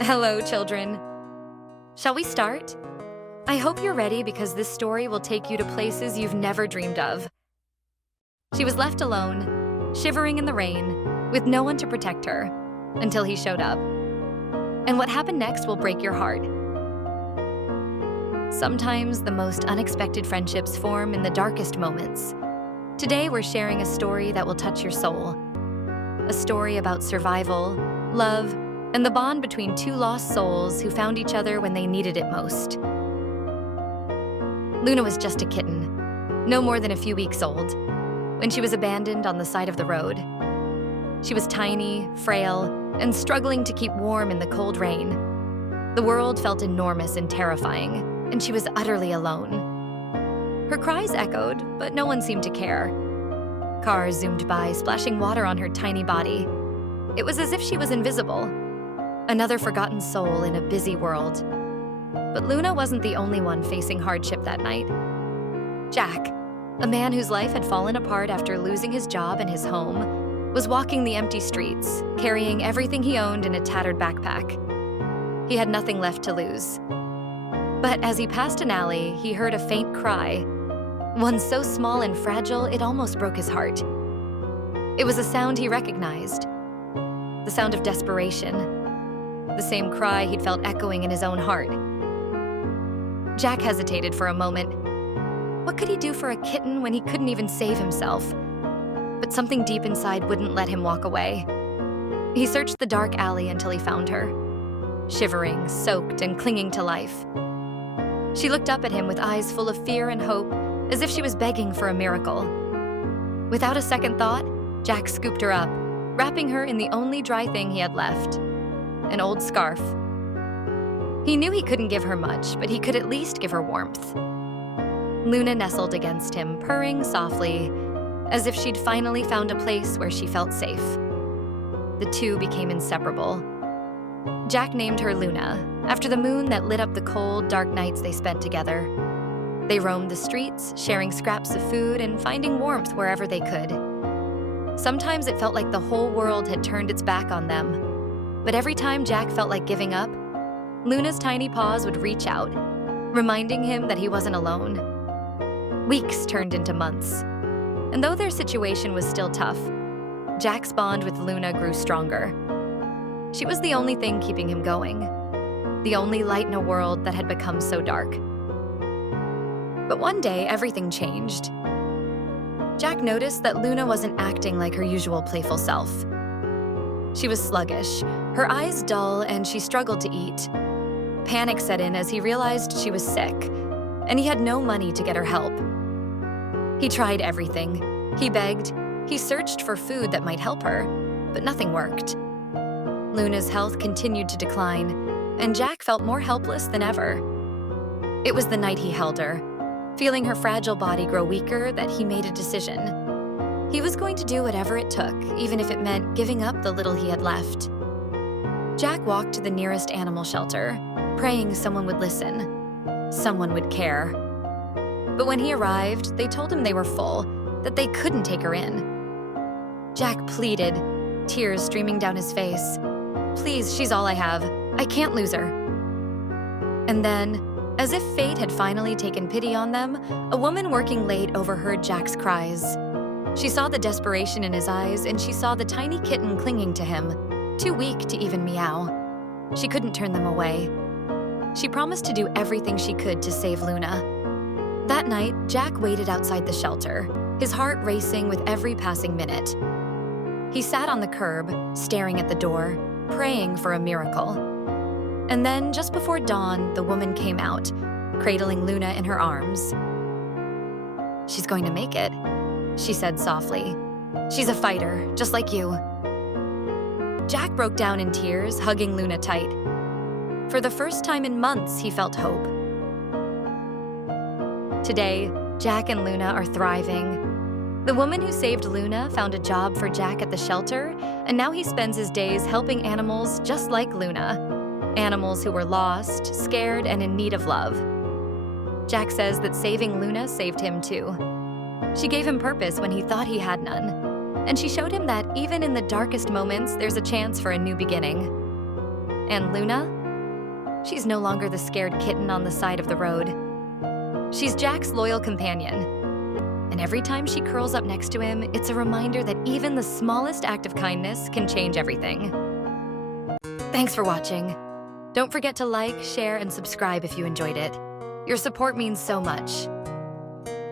Hello, children. Shall we start? I hope you're ready because this story will take you to places you've never dreamed of. She was left alone, shivering in the rain, with no one to protect her, until he showed up. And what happened next will break your heart. Sometimes the most unexpected friendships form in the darkest moments. Today we're sharing a story that will touch your soul. A story about survival, love, and the bond between two lost souls who found each other when they needed it most. Luna was just a kitten, no more than a few weeks old, when she was abandoned on the side of the road. She was tiny, frail, and struggling to keep warm in the cold rain. The world felt enormous and terrifying, and she was utterly alone. Her cries echoed, but no one seemed to care. Cars zoomed by, splashing water on her tiny body. It was as if she was invisible, another forgotten soul in a busy world. But Luna wasn't the only one facing hardship that night. Jack, a man whose life had fallen apart after losing his job and his home, was walking the empty streets, carrying everything he owned in a tattered backpack. He had nothing left to lose. But as he passed an alley, he heard a faint cry, one so small and fragile it almost broke his heart. It was a sound he recognized, the sound of desperation. The same cry he'd felt echoing in his own heart. Jack hesitated for a moment. What could he do for a kitten when he couldn't even save himself? But something deep inside wouldn't let him walk away. He searched the dark alley until he found her, shivering, soaked, and clinging to life. She looked up at him with eyes full of fear and hope, as if she was begging for a miracle. Without a second thought, Jack scooped her up, wrapping her in the only dry thing he had left, an old scarf. He knew he couldn't give her much, but he could at least give her warmth. Luna nestled against him, purring softly, as if she'd finally found a place where she felt safe. The two became inseparable. Jack named her Luna, after the moon that lit up the cold, dark nights they spent together. They roamed the streets, sharing scraps of food and finding warmth wherever they could. Sometimes it felt like the whole world had turned its back on them. But every time Jack felt like giving up, Luna's tiny paws would reach out, reminding him that he wasn't alone. Weeks turned into months, and though their situation was still tough, Jack's bond with Luna grew stronger. She was the only thing keeping him going, the only light in a world that had become so dark. But one day, everything changed. Jack noticed that Luna wasn't acting like her usual playful self. She was sluggish, her eyes dull, and she struggled to eat. Panic set in as he realized she was sick, and he had no money to get her help. He tried everything. He begged, he searched for food that might help her, but nothing worked. Luna's health continued to decline, and Jack felt more helpless than ever. It was the night he held her, feeling her fragile body grow weaker, that he made a decision. He was going to do whatever it took, even if it meant giving up the little he had left. Jack walked to the nearest animal shelter, praying someone would listen, someone would care. But when he arrived, they told him they were full, that they couldn't take her in. Jack pleaded, tears streaming down his face. "Please, she's all I have. I can't lose her." And then, as if fate had finally taken pity on them, a woman working late overheard Jack's cries. She saw the desperation in his eyes, and she saw the tiny kitten clinging to him, too weak to even meow. She couldn't turn them away. She promised to do everything she could to save Luna. That night, Jack waited outside the shelter, his heart racing with every passing minute. He sat on the curb, staring at the door, praying for a miracle. And then, just before dawn, the woman came out, cradling Luna in her arms. "She's going to make it," she said softly. "She's a fighter, just like you." Jack broke down in tears, hugging Luna tight. For the first time in months, he felt hope. Today, Jack and Luna are thriving. The woman who saved Luna found a job for Jack at the shelter, and now he spends his days helping animals just like Luna. Animals who were lost, scared, and in need of love. Jack says that saving Luna saved him too. She gave him purpose when he thought he had none, and she showed him that even in the darkest moments, there's a chance for a new beginning. And Luna? She's no longer the scared kitten on the side of the road. She's Jack's loyal companion. And every time she curls up next to him, it's a reminder that even the smallest act of kindness can change everything. Thanks for watching. Don't forget to like, share, and subscribe if you enjoyed it. Your support means so much.